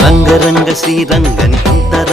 రంగరంగ శ్రీరంగని అంతర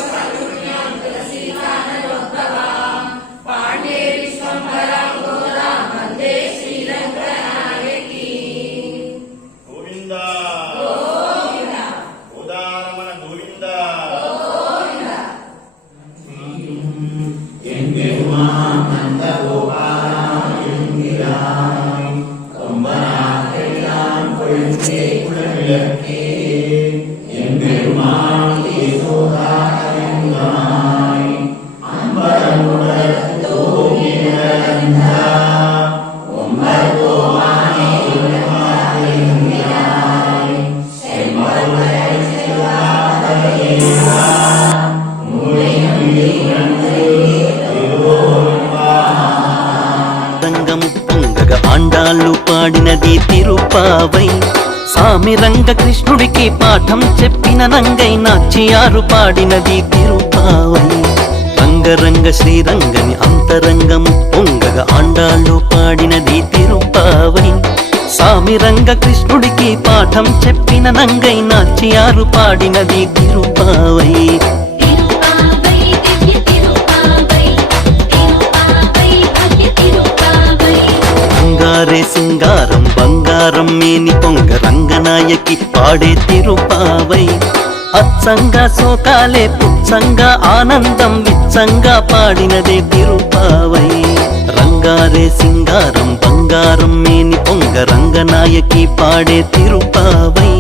ఆండాళ్ళు పాడినది తిరుపావై సామి రంగ కృష్ణుడికి పాఠం చెప్పిన నంగై నాచ్యారు పాడినది తిరుపావై రంగరంగ శ్రీరంగని అంతరంగము పొంగగ ఆండాళ్ళు పాడినది తిరుపావై సామి రంగ కృష్ణుడికి పాఠం చెప్పిన నంగై నాచ్యారు పాడినది తిరుపావై బంగారే సింగారం బంగారం మేని పొంగ రంగనాయకి పాడే తిరుపావై అచ్చంగా సోకాలే పుచ్చంగా ఆనందం విచ్చంగా పాడినదే తిరుపావై రంగారే సింగారం బంగారం మేని పొంగ రంగనాయకి పాడే తిరుపావై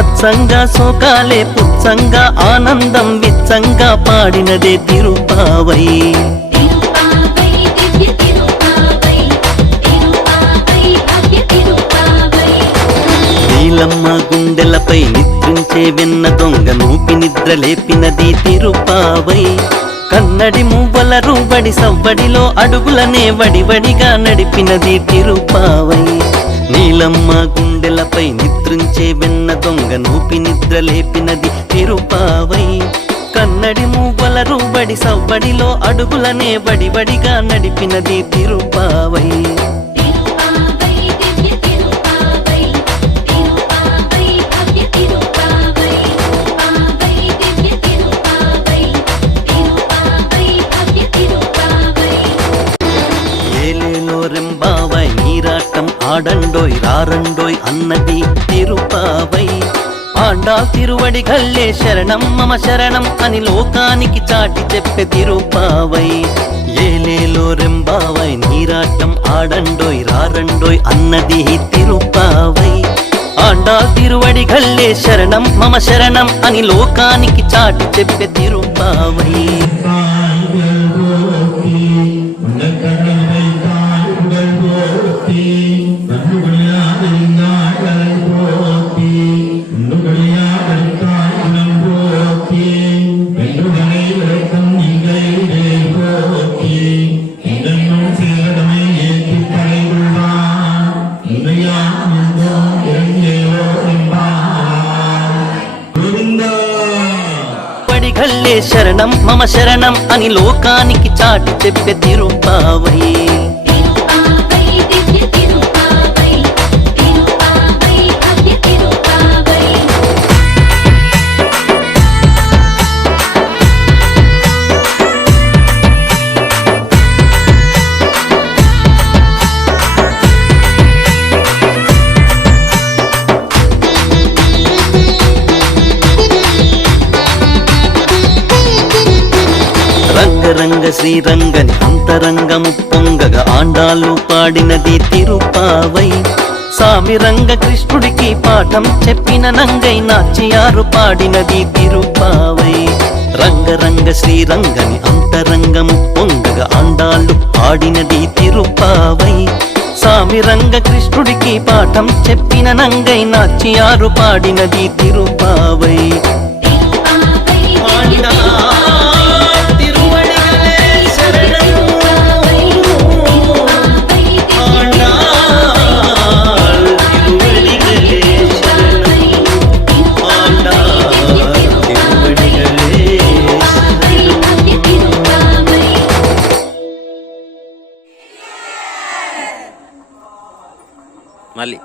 అచ్చంగా సోకాలే పుచ్చంగా ఆనందం విచ్చంగా పాడినదే తిరుపావై నీలమ్మ గుండెలపై నిద్రించే వెన్న దొంగ నూపి నిద్ర లేపినది తిరుపావై కన్నడి మువ్వల రూబడి సవ్వడిలో అడుగులనే వడివడిగా నడిపినది తిరుపావై నీలమ్మ గుండెలపై నిద్రించే వెన్న దొంగ నూపి నిద్ర లేపినది తిరుపావై కన్నడి మువ్వల రూబడి సవ్వడిలో అడుగులనే వడివడిగా నడిపినది తిరుపావై రెంబావై నీరాటం ఆడండోయ్ రారండోయ్ అన్నది తిరుపావై ఆండాల్ తిరువడిగల్లే శరణం మమ శరణం అని లోకానికి చాటి చెప్పే తిరుపావై ఏలేలో రెంబావై నీరాటం ఆడండోయ్ రారండోయ్ అన్నది తిరుపావై ఆండాల్ తిరువడిగల్లే శరణం మమ శరణం అని లోకానికి చాటి చెప్పే తిరుపావై శరణం మమ శరణం అని లోకానికి చాటి చెప్పే తిరుపావై రంగరంగ శ్రీరంగని అంతరంగము పొంగగ ఆండాళ్ళు పాడినది తిరుపావై సామి రంగ కృష్ణుడికి పాఠం చెప్పిన నంగై నాచ్యారు పాడినది తిరుపావై రంగరంగ శ్రీరంగని అంతరంగము పొంగగ ఆండాళ్ళు పాడినది తిరుపావై సామి రంగ కృష్ణుడికి పాఠం చెప్పిన నంగై నాచ్యారు పాడినది తిరుపావై మళ్ళీ